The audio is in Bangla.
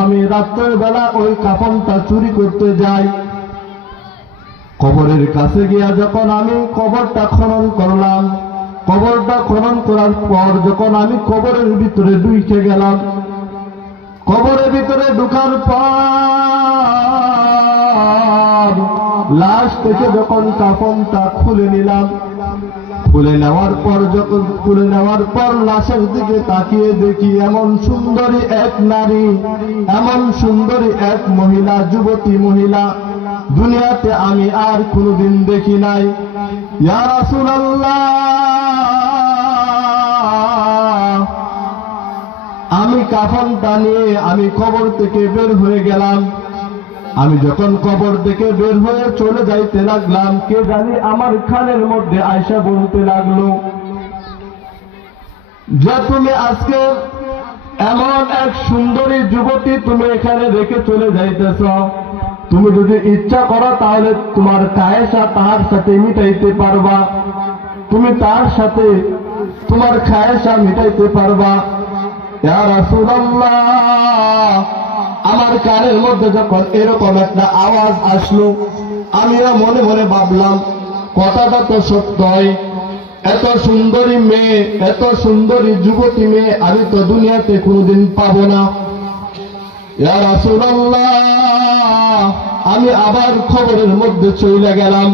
আমি রাত্রের বেলা ওই কাফনটা চুরি করতে যাই। কবরের কাছে গিয়া যখন আমি কবরটা খনন করলাম, কবরটা খনন করার পর যখন আমি কবরের ভিতরে ঢুকে গেলাম, কবরের ভিতরে ঢুকার পর লাশ থেকে যখন কাফনটা খুলে নিলাম, খুলে নেওয়ার পর লাশের দিকে তাকিয়ে দেখি এমন সুন্দরী এক নারী, এমন সুন্দরী এক মহিলা, যুবতী মহিলা দুনিয়াতে আমি আর কোনোদিন দেখি নাই। ইয়া রাসূলুল্লাহ, আমি কাফনটা নিয়ে আমি কবর থেকে বের হয়ে গেলাম। আমি যখন কবর থেকে বের হয়ে চলে যাইতে লাগলাম, কে জানি আমার কানের মধ্যে আয়সা বলতে লাগলো যে তুমি আজকে এমন এক সুন্দরী যুবতী তুমি এখানে রেখে চলে যাইতেছ, তুমি যদি ইচ্ছা করো তাহলে তোমার খায়েশা তাহার সাথে মিটাইতে পারবা, তুমি তার সাথে তোমার খায়েশা মিটাইতে পারবা। ইয়া রাসূলুল্লাহ, আমার কানের মধ্যে যখন এরকম একটা আওয়াজ আসলো, আমিও মনে মনে ভাবলাম কথাটা তো সত্যই, এত সুন্দরী মেয়ে, এত সুন্দরী যুবতী মেয়ে আমি তো দুনিয়াতে কোনোদিন পাবো না। ইয়া রাসূলুল্লাহ, আমি আবার খবরের মধ্যে চলে গেলাম।